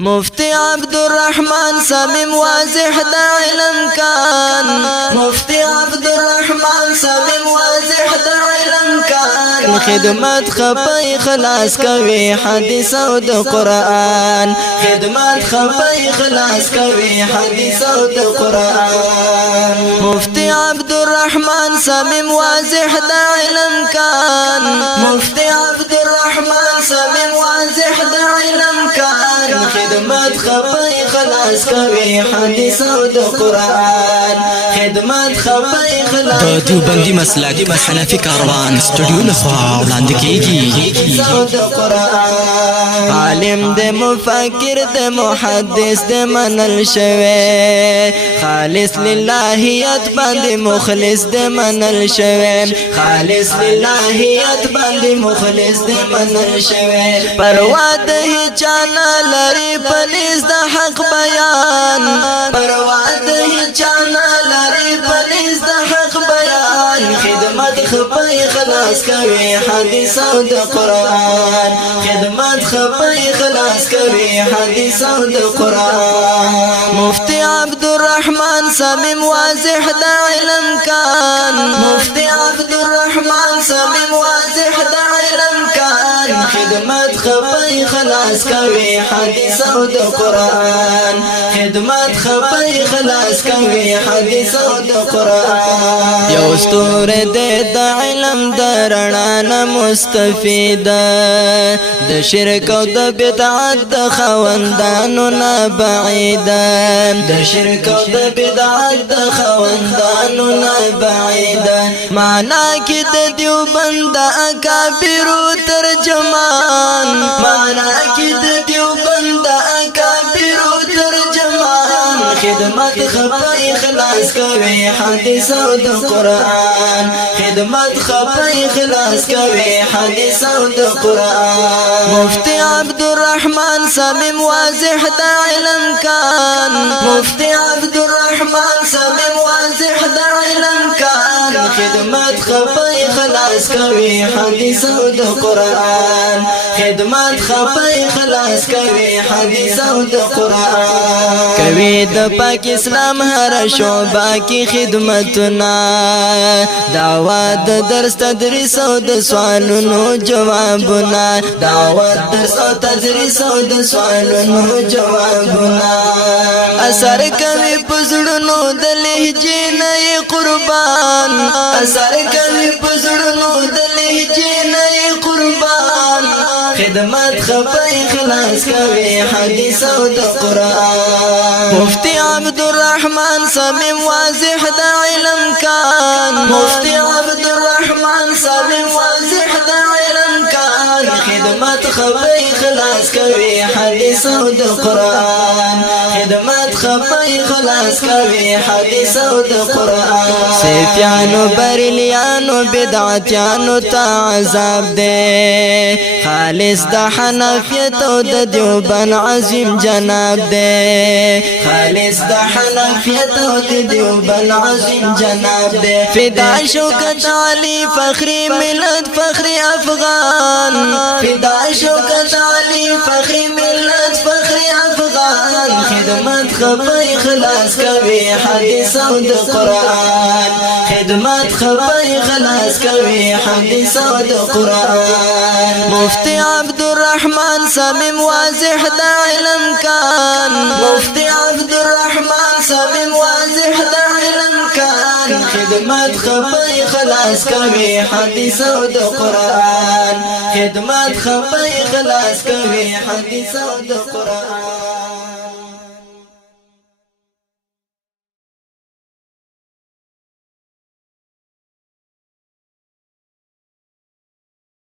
مفتی عبدالرحمن صمیم واضح دا علم کان مفتی عبدالرحمن صمیم واضح دا علم کان خدمت خپای خلاص کوي حدیث او د قرآن خدمت خپای خلاص کوي حدیث او د قرآن مفتی عبدالرحمن صمیم واضح دا علم کان مفتی عبدالرحمن صمیم واضح دا علم کان خدمت خپای خلاص کوي حدیث او د قرآن خدمت خپای خلاص د دیوبندي مسلک حنفي کاروان سټوډیو لخوا وړاندې کیږي عالم د مفکر د محدث د منل شوی خالص للهیت باندې مخلص د منل شوی خالص للهیت باندې مخلص د منل شوی پروا د هیچانا لري پنځ د حق بیان پروا د هیچانا لري پنځ د حق بیان خدمت خپای خلاص کوي حدیث او د قرآن خدمت خپای خلاص کوي حدیث او د قرآن مفتی عبدالرحمن صمیم واضح دا علم کان مفتی عبدالرحمن صمیم واضح دا علم کان خدمت خپای خلاص کوي حدیث او د قرآن خدمت خپای خلاص کوي حدیث او د قرآن یو ستور د علم درنا نه مستفید د شرک او د بدعت د خوندانو نه بعید د شرک او د بدعت د خوندانو نه بعید معنا کې د دیوبند اکابر ترجمان معنا کې د دیوبند اکابر ترجمان خدمت خپای خلاص کوي حدیث او د قرآن خدمت خپای خلاص کوي حدیث او د قرآن مفتی عبدالرحمن صمیم واضح دا علم کان مفتی عبدالرحمن صمیم واضح دا علم کان خدمت خپای خلاص کوي حدیث او د قرآن خدمت خپای خلاص کوي حدیث او د قرآن کوي د پاک اسلام هر شعبه کی خدمتنا دعوت د درس تدریس او د سوالونو جوابونه دعوت درس او تدریس او د سوالونو جوابونه اثر کوي پزړونو د لهجې نه قربان اثر کوي پزړونو د لهجې نه قربان خدمت خپای خلاص کوي حدیث او د قرآن مفتی عبدالرحمن صمیم واضح دا علم کان مفتی عبدالرحمن صمیم واضح دا علم کان خدمت خپای خلاص کوي حدیث او د قرآن خدمت خپای خلاص کوي حدیث او د قرآن سیفیانو بریلیانو بدعتیانو تا عذاب دے خالص د حنفیت او د دیوبند عظیم جناب دے خالص د حنفیت او د دیوبند عظیم جناب دے فدا شوکت علی فخری ملت فخری افغان فدا شوکت علی فخری ملت فخری افغان خدمت خپای خلاص کوي حدیث او د قرآن خدمت خپای خلاص کوي حدیث او د قرآن مفتی عبدالرحمن صمیم واضح دا علم کان مفتی عبدالرحمن صمیم واضح دا علم کان خدمت خپای خلاص کوي حدیث او د قرآن خدمت خپای خلاص کوي حدیث او د قرآن